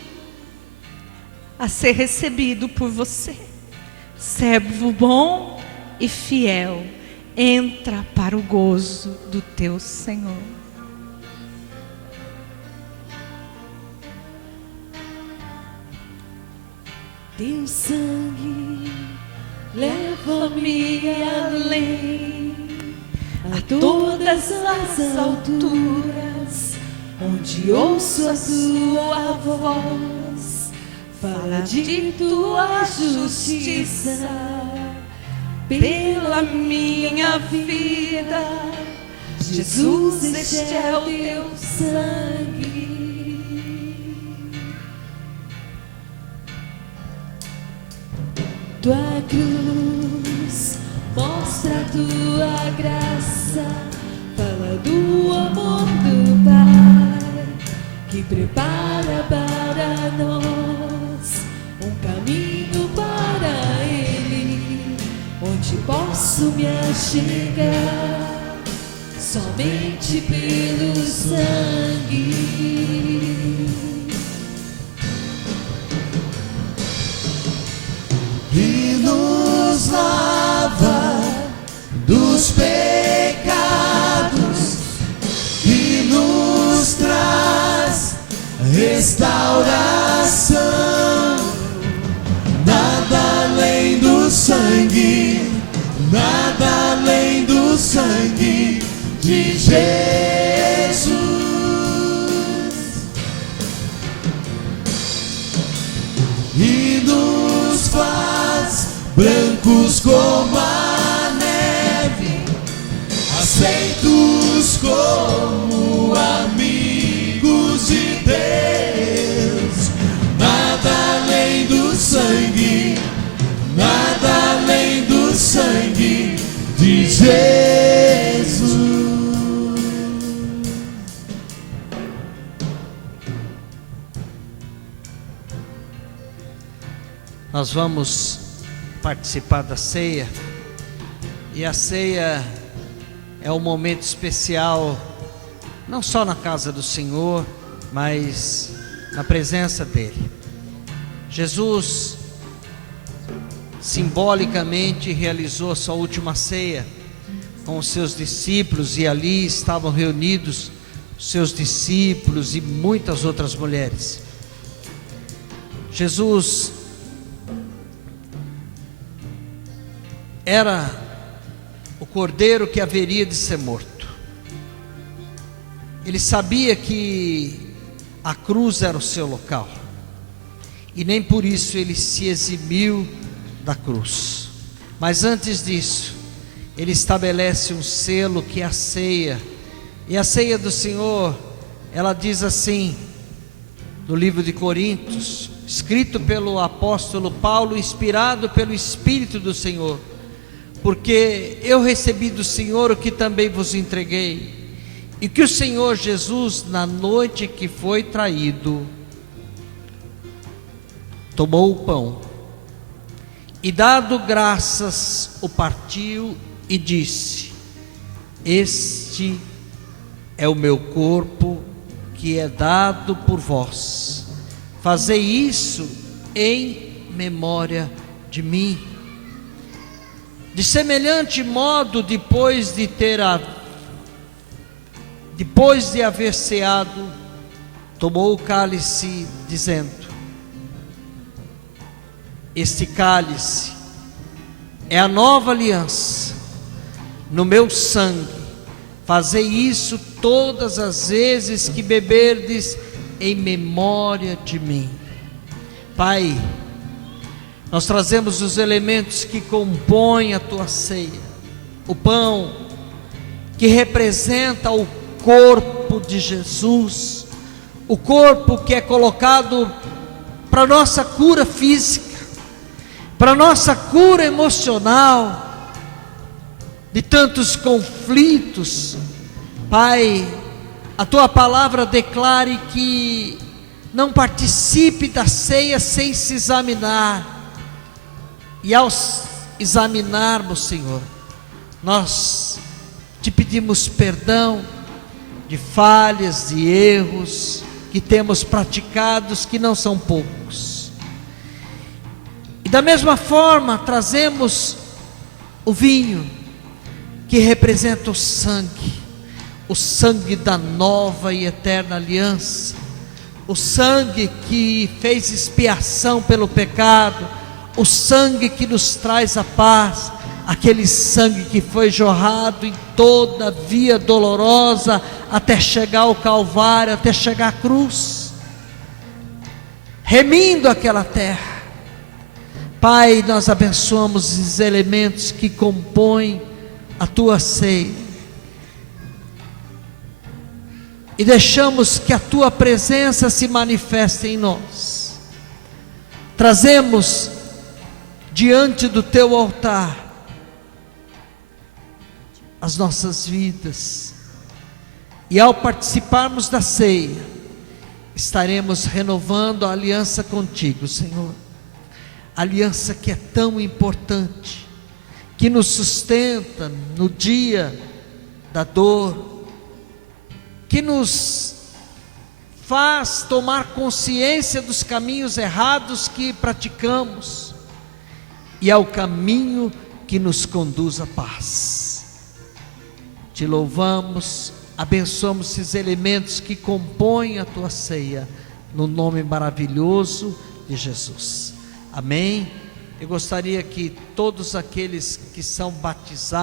a ser recebido por você: servo bom e fiel, entra para o gozo do teu Senhor. Teu sangue leva-me além, a todas as alturas, onde ouço a tua voz, fala de tua justiça, pela minha vida. Jesus, este é o teu sangue. Tua cruz mostra a tua graça, fala do amor do Pai, que prepara para nós um caminho para Ele, onde posso me achegar somente pelo sangue. E nos lava dos pecados e nos traz restauração. Nada além do sangue, nada além do sangue de Jesus. E nos faz brancos como a neve, aceitos como amigos de Deus. Nada além do sangue, nada além do sangue de Jesus. Nós vamos participar da ceia, e a ceia é um momento especial, não só na casa do Senhor, mas na presença dEle. Jesus simbolicamente realizou a sua última ceia com os seus discípulos, e ali estavam reunidos os seus discípulos e muitas outras mulheres. Jesus era o cordeiro que haveria de ser morto. Ele sabia que a cruz era o seu local, e nem por isso ele se eximiu da cruz. Mas antes disso, ele estabelece um selo, que é a ceia. E a ceia do Senhor, ela diz assim, no livro de Coríntios, escrito pelo apóstolo Paulo, inspirado pelo Espírito do Senhor, porque eu recebi do Senhor o que também vos entreguei, e que o Senhor Jesus, na noite que foi traído, tomou o pão, e dado graças, o partiu e disse: este é o meu corpo, que é dado por vós, fazei isso em memória de mim. De semelhante modo, depois de haver ceado, tomou o cálice, dizendo: este cálice é a nova aliança no meu sangue, fazei isso todas as vezes que beberdes, em memória de mim. Pai, nós trazemos os elementos que compõem a tua ceia, o pão, que representa o corpo de Jesus, o corpo que é colocado para nossa cura física, para nossa cura emocional, de tantos conflitos. Pai, a tua palavra declare que não participe da ceia sem se examinar, e ao examinarmos, Senhor, nós te pedimos perdão de falhas, de erros que temos praticados, que não são poucos. E da mesma forma trazemos o vinho, que representa o sangue da nova e eterna aliança, o sangue que fez expiação pelo pecado, o sangue que nos traz a paz, aquele sangue que foi jorrado em toda a via dolorosa, até chegar ao Calvário, até chegar à cruz, remindo aquela terra. Pai, nós abençoamos os elementos que compõem a tua ceia, e deixamos que a tua presença se manifeste em nós. Trazemos diante do teu altar as nossas vidas, e ao participarmos da ceia, estaremos renovando a aliança contigo, Senhor, aliança que é tão importante, que nos sustenta no dia da dor, que nos faz tomar consciência dos caminhos errados que praticamos, e ao caminho que nos conduz à paz. Te louvamos, abençoamos esses elementos que compõem a tua ceia, no nome maravilhoso de Jesus. Amém. Eu gostaria que todos aqueles que são batizados,